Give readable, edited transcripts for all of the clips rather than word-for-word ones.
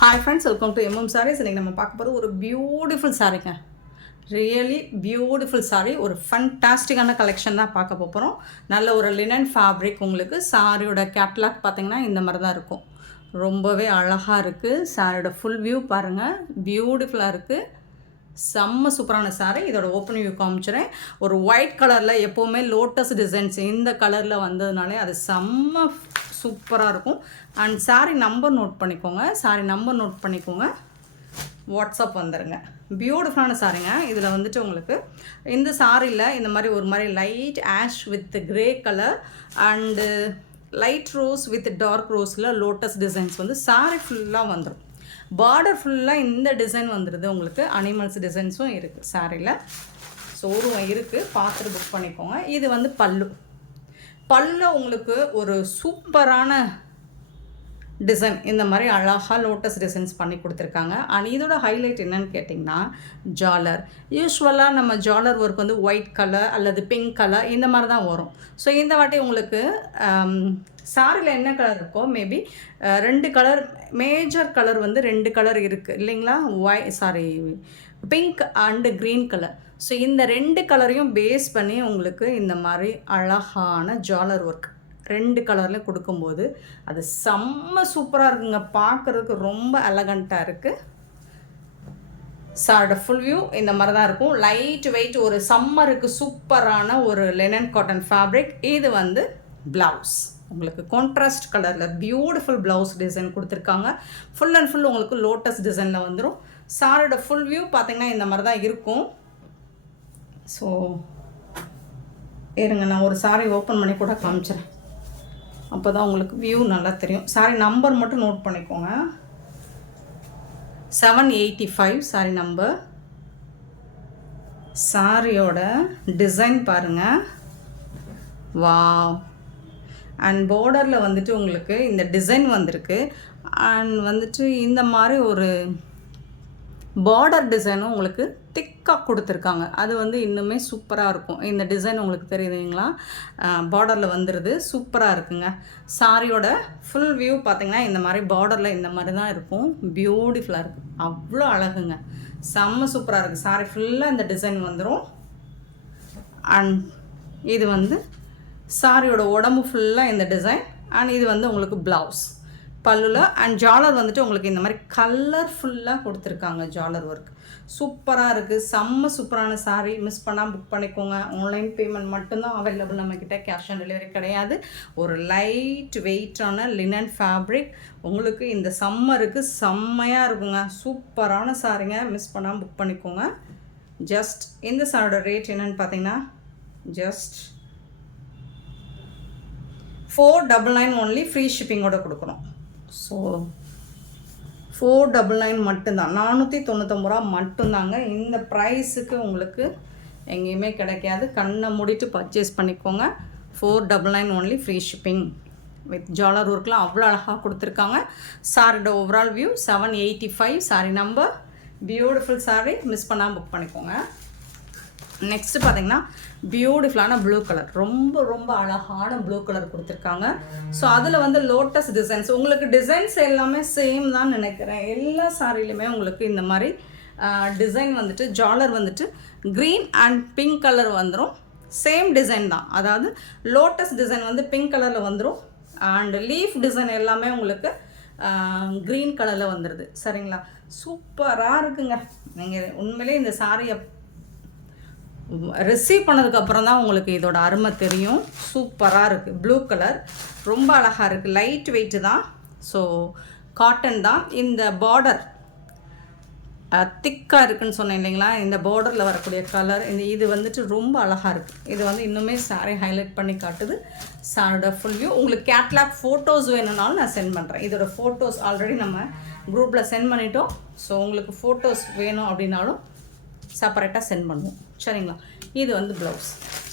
Hi friends, welcome to MM sarees. இன்றைக்கி நம்ம பார்க்க போகிறது ஒரு பியூட்டிஃபுல் சாரீங்க. Really beautiful saree. ஒரு ஃபண்டாஸ்டிக்கான கலெக்ஷன் தான் பார்க்க போகிறோம். நல்ல ஒரு லினன் ஃபேப்ரிக். உங்களுக்கு சாரியோட கேட்லாக் பார்த்திங்கன்னா இந்த மாதிரி தான் இருக்கும். ரொம்பவே அழகாக இருக்குது. சாரியோட ஃபுல் வியூ பாருங்கள், பியூட்டிஃபுல்லாக இருக்குது. செம்ம சூப்பரான சாரீ. இதோட ஓப்பன் வியூ காமிச்சிறேன். ஒரு ஒயிட் கலரில், எப்போவுமே லோட்டஸ் டிசைன்ஸ் இந்த கலரில் வந்ததுனாலே அது செம்ம சூப்பராக இருக்கும். அண்ட் சாரீ நம்பர் நோட் பண்ணிக்கோங்க. சாரீ நம்பர் நோட் பண்ணிக்கோங்க. வாட்ஸ்அப் வந்துடுங்க. பியூட்டிஃபுல்லான சாரீங்க. இதில் வந்துட்டு உங்களுக்கு இந்த சாரியில் இந்த மாதிரி ஒரு மாதிரி light ash with grey colour and light rose with dark ரோஸில் லோட்டஸ் டிசைன்ஸ் வந்து சாரீ ஃபுல்லாக வந்துடும். பார்டர் ஃபுல்லாக இந்த டிசைன் வந்துடுது. உங்களுக்கு அனிமல்ஸ் டிசைன்ஸும் இருக்குது சாரியில். ஸோ இருக்குது, பார்த்துட்டு புக் பண்ணிக்கோங்க. இது வந்து பல்லு உங்களுக்கு ஒரு சூப்பரான டிசைன். இந்த மாதிரி அழகாக லோட்டஸ் டிசைன்ஸ் பண்ணி கொடுத்துருக்காங்க. அண்ட் இதோட ஹைலைட் என்னன்னு கேட்டிங்கன்னா ஜாலர். யூஸ்வலாக நம்ம ஜாலர் ஒர்க் வந்து ஒயிட் கலர் அல்லது பிங்க் கலர் இந்த மாதிரி தான் வரும். ஸோ இந்த வாட்டி உங்களுக்கு சாரியில் என்ன கலர் இருக்கோ, மேபி 2 கலர், மேஜர் கலர் வந்து 2 கலர் இருக்குது இல்லைங்களா? Pink and green colour. So இந்த 2 கலரையும் பேஸ் பண்ணி உங்களுக்கு இந்த மாதிரி அழகான ஜாலர் ஒர்க் 2 கலர்லேயும் கொடுக்கும்போது அது செம்ம சூப்பராக இருக்குங்க. பார்க்குறதுக்கு ரொம்ப எலகண்ட்டாக இருக்குது. சாரோட ஃபுல் வியூ இந்த மாதிரி தான் இருக்கும். லைட் வெயிட், ஒரு சம்மருக்கு சூப்பரான ஒரு லினன் காட்டன் ஃபேப்ரிக். இது வந்து ப்ளவுஸ். உங்களுக்கு கான்ட்ராஸ்ட் கலரில் பியூட்டிஃபுல் ப்ளவுஸ் டிசைன் கொடுத்துருக்காங்க. ஃபுல் அண்ட் ஃபுல் உங்களுக்கு லோட்டஸ் டிசைனில் வந்துடும். சாரோட ஃபுல் வியூ பார்த்திங்கன்னா இந்த மாதிரி தான் இருக்கும். ஸோ இருங்க, நான் ஒரு சாரி ஓப்பன் பண்ணி கூட காமிச்சிறேன். அப்போ தான் உங்களுக்கு வியூ நல்லா தெரியும். சாரி நம்பர் மட்டும் நோட் பண்ணிக்கோங்க. 785 சாரி நம்பர். சாரியோட டிசைன் பாருங்கள். வாவ். அண்ட் பார்டரில் வந்துட்டு உங்களுக்கு இந்த டிசைன் வந்திருக்கு. அண்ட் வந்துட்டு இந்த மாதிரி ஒரு பார்டர் டிசைனும் உங்களுக்கு திக்காக கொடுத்துருக்காங்க. அது வந்து இன்னுமே சூப்பராக இருக்கும். இந்த டிசைன் உங்களுக்கு தெரியுதுங்களா? பார்டரில் வந்துடுது. சூப்பராக இருக்குங்க. சாரியோட ஃபுல் வியூ பார்த்திங்கன்னா இந்த மாதிரி பார்டரில் இந்த மாதிரி தான் இருக்கும். பியூட்டிஃபுல்லாக இருக்குது. அவ்வளோ அழகுங்க. செம்ம சூப்பராக இருக்குது. சாரி ஃபுல்லாக இந்த டிசைன் வந்துடும். அண்ட் இது வந்து சாரியோட உடம்பு ஃபுல்லாக இந்த டிசைன். அண்ட் இது வந்து உங்களுக்கு ப்ளவுஸ் பல்லுல. அண்ட் ஜாலர் வந்துட்டு உங்களுக்கு இந்த மாதிரி கலர்ஃபுல்லாக கொடுத்துருக்காங்க. ஜாலர் ஒர்க் சூப்பராக இருக்குது. செம்ம சூப்பரான சாரீ. மிஸ் பண்ணால் புக் பண்ணிக்கோங்க. ஆன்லைன் பேமெண்ட் மட்டும்தான் அவைலபிள் நம்மக்கிட்ட. கேஷ் ஆன் டெலிவரி கிடையாது. ஒரு லைட் வெயிட்டான லினன் ஃபேப்ரிக் உங்களுக்கு இந்த சம்மருக்கு செம்மையாக இருக்குங்க. சூப்பரான சாரீங்க. மிஸ் பண்ணால் புக் பண்ணிக்கோங்க. ஜஸ்ட் இந்த சாரோட ரேட் என்னென்னு பார்த்தீங்கன்னா ஜஸ்ட் 499 ஒன்லி. ஃப்ரீ ஷிப்பிங்கோடு கொடுக்குறோம். ஸோ 499 மட்டும்தான். 499 ரூபா மட்டும்தாங்க. இந்த ப்ரைஸுக்கு உங்களுக்கு எங்கேயுமே கிடைக்காது. கண்ணை மூடிட்டு பர்ச்சேஸ் பண்ணிக்கோங்க. 499 ஒன்லி. ஃப்ரீ ஷிப்பிங் வித் ஜாலர் ஒர்க்லாம் அவ்வளோ அழகாக கொடுத்துருக்காங்க. சாரியோட overall view 785 sorry number. Beautiful sorry. Miss பண்ணாமல் புக் பண்ணிக்கோங்க. நெக்ஸ்ட்டு பார்த்திங்கன்னா பியூட்டிஃபுல்லான ப்ளூ கலர். ரொம்ப ரொம்ப அழகான ப்ளூ கலர் கொடுத்துருக்காங்க. ஸோ அதில் வந்து லோட்டஸ் டிசைன்ஸ். உங்களுக்கு டிசைன்ஸ் எல்லாமே சேம் தான் நினைக்கிறேன். எல்லா சாரிலையுமே உங்களுக்கு இந்த மாதிரி டிசைன் வந்துட்டு ஜாலர் வந்துட்டு க்ரீன் அண்ட் பிங்க் கலர் வந்துடும். சேம் டிசைன் தான். அதாவது லோட்டஸ் டிசைன் வந்து பிங்க் கலரில் வந்துடும். அண்ட் லீஃப் டிசைன் எல்லாமே உங்களுக்கு க்ரீன் கலரில் வந்துடுது. சரிங்களா? சூப்பராக இருக்குங்க. நீங்கள் உண்மையிலே இந்த சாரியை ரிசீவ் பண்ணதுக்கப்புறம் தான் உங்களுக்கு இதோட அருமை தெரியும். சூப்பராக இருக்குது. ப்ளூ கலர் ரொம்ப அழகாக இருக்குது. லைட் வெயிட்டு தான். ஸோ காட்டன் தான். இந்த பார்டர் திக்காக இருக்குதுன்னு சொன்னேன் இல்லைங்களா? இந்த பார்டரில் வரக்கூடிய கலர் இது வந்துட்டு ரொம்ப அழகாக இருக்குது. இது வந்து இன்னுமே சாரி ஹைலைட் பண்ணி காட்டுது. சாரோட ஃபுல் வியூ. உங்களுக்கு கேட்லாக் ஃபோட்டோஸ் வேணும்னாலும் நான் சென்ட் பண்ணுறேன். இதோட ஃபோட்டோஸ் ஆல்ரெடி நம்ம குரூப்பில் சென்ட் பண்ணிட்டோம். ஸோ உங்களுக்கு ஃபோட்டோஸ் வேணும் அப்படின்னாலும் செப்பரேட்டாக சென்ட் பண்ணுவோம். சரிங்களா? இது வந்து ப்ளவுஸ்.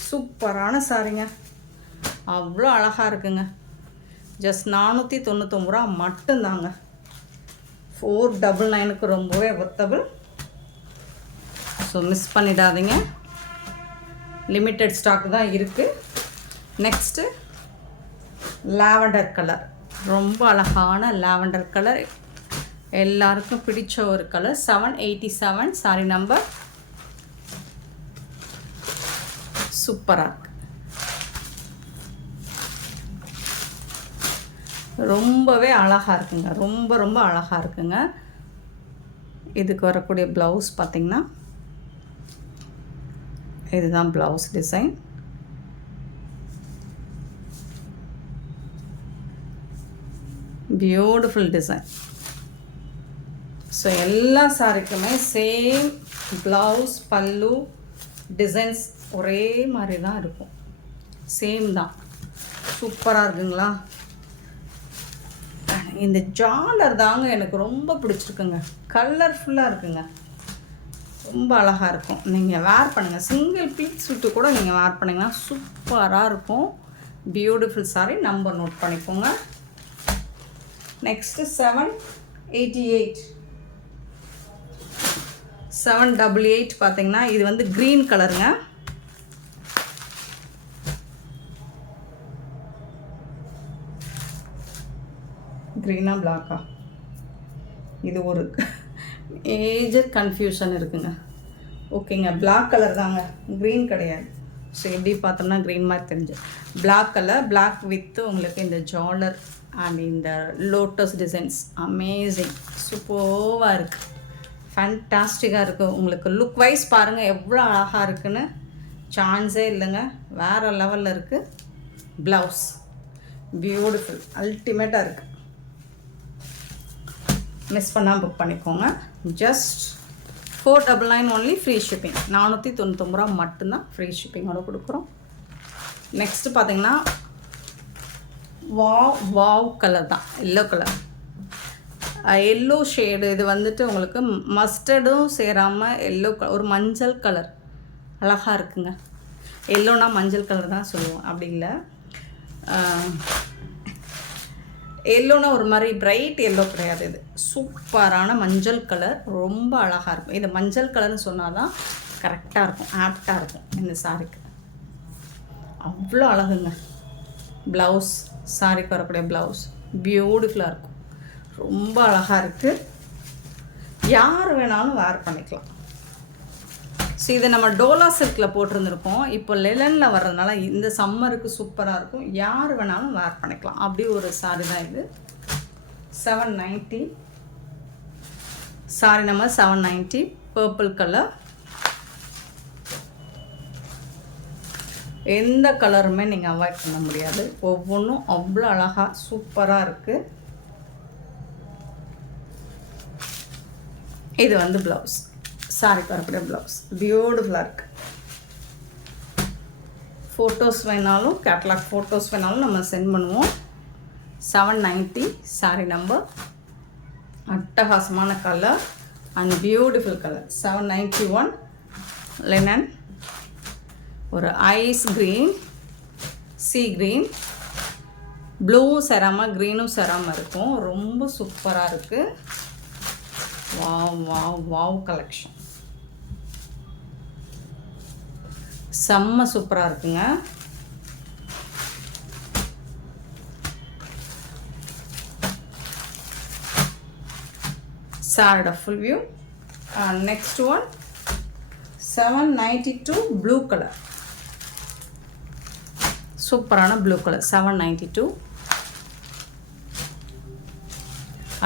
சூப்பரான சாரிங்க. அவ்வளோ அழகாக இருக்குங்க. ஜஸ்ட் 499 ரூபா மட்டும்தாங்க. 499க்கு ரொம்பவே ஒர்த்தபிள். ஸோ மிஸ் பண்ணிடாதீங்க. லிமிட்டட் ஸ்டாக் தான் இருக்குது. Next lavender colour. ரொம்ப அழகான லாவெண்டர் கலர். எல்லாருக்கும் பிடிச்ச ஒரு கலர். 787 sorry number. சூப்பராக இருக்கு. ரொம்பவே அழகாக இருக்குங்க. ரொம்ப ரொம்ப அழகாக இருக்குங்க. இதுக்கு வரக்கூடிய ப்ளவுஸ் பார்த்திங்கன்னா இதுதான் blouse design. Beautiful design. So எல்லா சாரிக்குமே சேம் ப்ளவுஸ், பல்லு, டிசைன்ஸ் ஒரே மாதிரி தான் இருக்கும். சேம் தான். சூப்பராக இருக்குங்களா? இந்த ஜாலர் தாங்க எனக்கு ரொம்ப பிடிச்சிருக்குங்க. கலர்ஃபுல்லாக இருக்குங்க. ரொம்ப அழகாக இருக்கும். நீங்கள் வேர் பண்ணுங்கள். சிங்கிள் பீஸ் சுட்டு கூட நீங்கள் வேர் பண்ணிங்கன்னா சூப்பராக இருக்கும். Beautiful sorry. நம்பர் நோட் பண்ணிக்கோங்க. நெக்ஸ்ட்டு 788 788 பார்த்தீங்கன்னா இது வந்து க்ரீன் கலருங்க. க்ரீனா பிளாக்கா? இது ஒரு மேஜர் கன்ஃபியூஷன் இருக்குங்க. ஓகேங்க, பிளாக் கலர் தாங்க, க்ரீன் கிடையாது. ஸோ எப்படி பார்த்தோம்னா க்ரீன் மாதிரி தெரிஞ்சு பிளாக் கலர். பிளாக் வித்து உங்களுக்கு இந்த ஜாலர் அண்ட் இந்த லோட்டஸ் டிசைன்ஸ் அமேசிங். சூப்பராக இருக்குது. ஃபேன்டாஸ்டிக்காக இருக்குது. உங்களுக்கு லுக் வைஸ் பாருங்கள் எவ்வளோ அழகாக இருக்குன்னு. சான்ஸே இல்லைங்க. வேறு லெவலில் இருக்குது. ப்ளவுஸ் பியூட்டிஃபுல், அல்டிமேட்டாக இருக்குது. மிஸ் பண்ணால் புக் பண்ணிக்கோங்க. Just 499 only. Free shipping. 499 ரூபா மட்டும்தான் ஃப்ரீ ஷிப்பிங்கோட கொடுக்குறோம். நெக்ஸ்ட்டு பார்த்தீங்கன்னா வாவ் கலர் தான். Yellow colour, yellow shade. இது வந்துட்டு உங்களுக்கு மஸ்டர்டும் சேராமல் எல்லோ கலர், ஒரு மஞ்சள் கலர். அழகாக இருக்குங்க. எல்லோனா மஞ்சள் கலர் தான் சொல்லுவோம், அப்படி இல்லை. எல்லோனா ஒரு மாதிரி பிரைட் எல்லோ கிடையாது. இது சூப்பரான மஞ்சள் கலர். ரொம்ப அழகாக இருக்கும். இது மஞ்சள் கலர்னு சொன்னால் தான் கரெக்டாக இருக்கும், ஆப்டாக இருக்கும் இந்த சாரிக்கு. அவ்வளோ அழகுங்க. ப்ளவுஸ், சாரிக்கு வரக்கூடிய ப்ளவுஸ் பியூட்டிஃபுல்லாக இருக்கும். ரொம்ப அழகாக இருக்குது. யார் வேணாலும் வேர் பண்ணிக்கலாம். ஸோ இதை நம்ம டோலா சில்கில் போட்டிருந்துருக்கோம். இப்போ லெலனில் வர்றதுனால இந்த சம்மருக்கு சூப்பராக இருக்கும். யார் வேணாலும் வேர் பண்ணிக்கலாம். அப்படி ஒரு சாரி தான் இது. 790 சாரி நம்ம 790 பர்பிள் கலர். எந்த கலருமே நீங்கள் அவாய்ட் பண்ண முடியாது. ஒவ்வொன்றும் அவ்வளோ அழகாக சூப்பராக இருக்குது. இது வந்து ப்ளவுஸ், சாரிக்கு வரக்கூடிய ப்ளவுஸ் பியூட்டிஃபுல்லாக இருக்குது. ஃபோட்டோஸ் வேணாலும், கேட்லாக் ஃபோட்டோஸ் வேணாலும் நம்ம சென்ட் பண்ணுவோம். 790 சாரி நம்பர். அட்டகாசமான colour and beautiful colour. 791 linen. ஒரு ஐஸ் க்ரீன், சீ க்ரீன், ப்ளூவும் சேராமல் க்ரீனும் சேராமல் இருக்கும். ரொம்ப சூப்பராக இருக்குது. Wow wow wow collection. செம்ம சூப்பராக இருக்குங்க. சாரியோட full view. Next one 792 blue colour. சூப்பரான ப்ளூ கலர். 792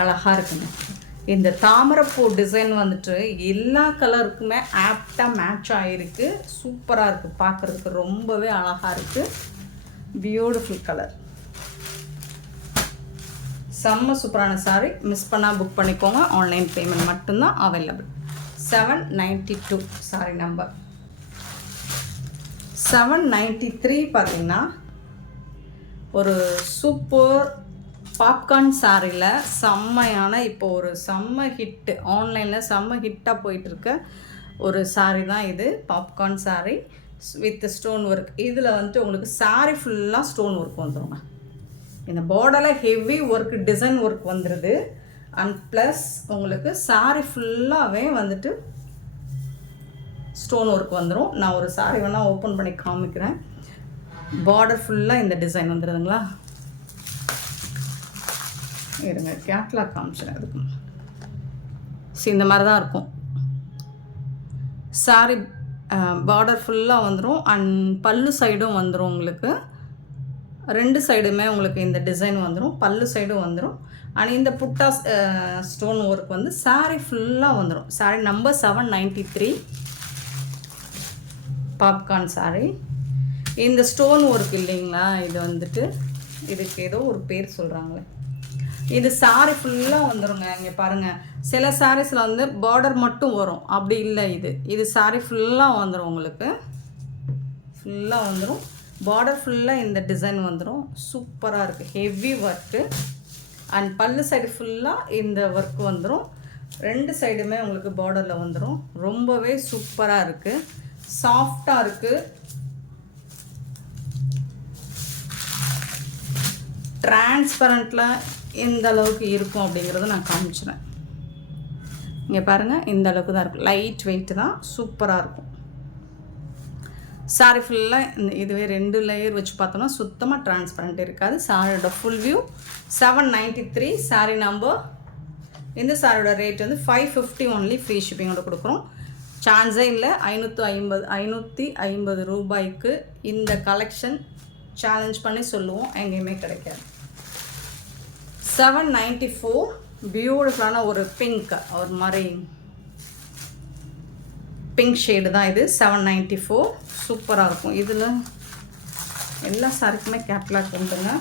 அழகாக இருக்குங்க. இந்த தாமரைப்பூ டிசைன் வந்துட்டு எல்லா கலருக்குமே ஆப்டாக மேட்ச் ஆகிருக்கு. சூப்பராக இருக்குது. பார்க்குறதுக்கு ரொம்பவே அழகாக இருக்குது. Beautiful colour. செம்ம சூப்பரான சாரி. மிஸ் பண்ணால் புக் பண்ணிக்கோங்க. ஆன்லைன் பேமெண்ட் மட்டும்தான் அவைலபிள். 792 sorry number. 793 பார்த்திங்கன்னா ஒரு சூப்பர் பாப்கார்ன் சாரியில் செம்மையான, இப்போ ஒரு செம்ம ஹிட்டு, ஆன்லைனில் செம்ம ஹிட்டாக போயிட்டுருக்க ஒரு சாரி தான் இது. Popcorn sorry with stone work. இதில் வந்துட்டு உங்களுக்கு சாரி ஃபுல்லாக ஸ்டோன் ஒர்க் வந்துடுங்க. இந்த பார்டரில் ஹெவி ஒர்க், டிசைன் ஒர்க் வந்துடுது. அண்ட் ப்ளஸ் உங்களுக்கு சாரி ஃபுல்லாகவே வந்துட்டு ஸ்டோன் ஒர்க் வந்துடும். நான் ஒரு சாரி வேணால் ஓப்பன் பண்ணி காமிக்கிறேன். பார்டர் ஃபுல்லாக இந்த டிசைன் வந்துடுதுங்களா. இருங்க, கேட்லாக் காமிச்சிடேன். அதுக்கு இந்த மாதிரி தான் இருக்கும். சாரி பார்டர் ஃபுல்லாக வந்துடும். அண்ட் பல்லு சைடும் வந்துடும் உங்களுக்கு. 2 சைடுமே உங்களுக்கு இந்த டிசைன் வந்துடும். பல்லு சைடும் வந்துடும். அண்ட் இந்த புட்டா ஸ்டோன் ஒர்க் வந்து சாரி ஃபுல்லாக வந்துடும். Sorry number 793 popcorn sorry. இந்த ஸ்டோன் ஒர்க் இல்லைங்களா, இது வந்துட்டு இதுக்கு ஏதோ ஒரு பேர் சொல்கிறாங்களே, இது சாரி ஃபுல்லாக வந்துடுங்க. இங்கே பாருங்கள், சில சாரீஸில் வந்து பார்டர் மட்டும் வரும், அப்படி இல்லை. இது சாரி ஃபுல்லாக வந்துடும் உங்களுக்கு. ஃபுல்லாக வந்துடும். பார்டர் ஃபுல்லாக இந்த டிசைன் வந்துடும். சூப்பராக இருக்குது. Heavy work. அண்ட் பல்லு சைடு ஃபுல்லாக இந்த ஒர்க் வந்துடும். 2 சைடுமே உங்களுக்கு பார்டரில் வந்துடும். ரொம்பவே சூப்பராக இருக்குது. சாஃப்டாக இருக்குது. டிரான்ஸ்பரண்ட்டில் எந்த அளவுக்கு இருக்கும் அப்படிங்கிறத நான் காமிச்சிடுறேன். இங்கே பாருங்கள், இந்த அளவுக்கு தான் இருக்கும். லைட் வெயிட் தான். சூப்பராக இருக்கும். சாரி ஃபுல்லாக இதுவே 2 லேயர் வச்சு பார்த்தோம்னா சுத்தமாக டிரான்ஸ்பரண்ட் இருக்காது. சாரியோட ஃபுல் வியூ 793 சாரி நம்பர். இந்த சாரியோட ரேட் வந்து 550 ஒன்லி. ஃப்ரீ ஷிப்பிங்கோட கொடுக்குறோம். சான்ஸே இல்லை. 550 ரூபாய்க்கு இந்த கலெக்ஷன் சேலஞ்ச் பண்ணி சொல்லுவோம், எங்கேயுமே கிடைக்காது. 794 பியூட்டிஃபுல்லான ஒரு பிங்க், ஒரு மாதிரி பிங்க் ஷேடு தான் இது. 794 சூப்பராக இருக்கும். இதில் எல்லா சாரிக்குமே கேட்லாக் உண்டுங்க.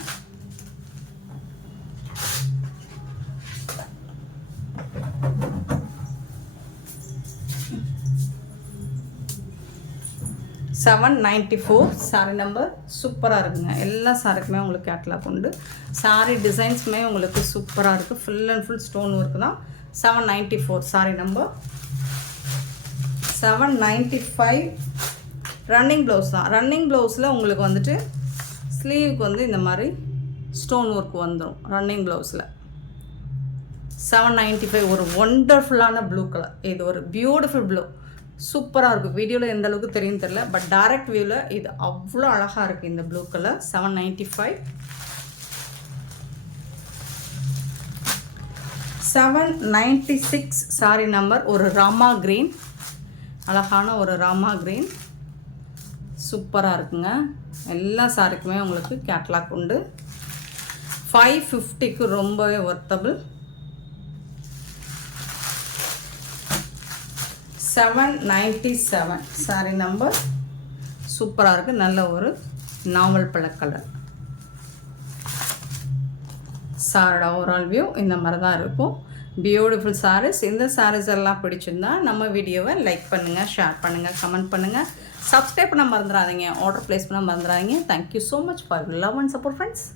$794 சாரி நம்பர். சூப்பராக இருக்குங்க. எல்லா சாரிக்குமே உங்களுக்கு கேட்லாக் உண்டு. சாரி டிசைன்ஸுமே உங்களுக்கு சூப்பராக இருக்குது. Full and full stone work தான். 794 சாரி நம்பர். 795 ரன்னிங் ப்ளவுஸ் தான். ரன்னிங் ப்ளவுஸில் உங்களுக்கு வந்துட்டு ஸ்லீவுக்கு வந்து இந்த மாதிரி ஸ்டோன் ஒர்க் வந்துடும் ரன்னிங் ப்ளவுஸில். 795 ஒரு ஒண்டர்ஃபுல்லான ப்ளூ கலர். இது ஒரு பியூட்டிஃபுல் ப்ளூ. சூப்பராக இருக்கும். வீடியோவில் எந்த அளவுக்கு தெரியும் தெரியல, பட் டைரக்ட் வியூவில் இது அவ்வளோ அழகாக இருக்குது இந்த ப்ளூ கலர். 795. 796 sorry number. ஒரு ராமா க்ரீன், அழகான ஒரு ராமா க்ரீன். சூப்பராக இருக்குங்க. எல்லா சாரிக்குமே உங்களுக்கு கேட்லாக் உண்டு. 550க்கு ரொம்பவே ஒர்த்தபிள். 797 sorry number. சூப்பராக இருக்குது. நல்ல ஒரு நாவல் பழ கலர். சாரோட ஓவரால் வியூ இந்த மாதிரி தான் இருக்கும். பியூட்டிஃபுல் சாரீஸ். இந்த சாரீஸ் எல்லாம் பிடிச்சிருந்தா நம்ம வீடியோவை லைக் பண்ணுங்கள், ஷேர் பண்ணுங்கள், கமெண்ட் பண்ணுங்கள், சப்ஸ்கிரைப் பண்ண மறந்துடாதீங்க, ஆர்டர் ப்ளேஸ் பண்ண மறந்துடாதீங்க. Thank you so much for love and support friends.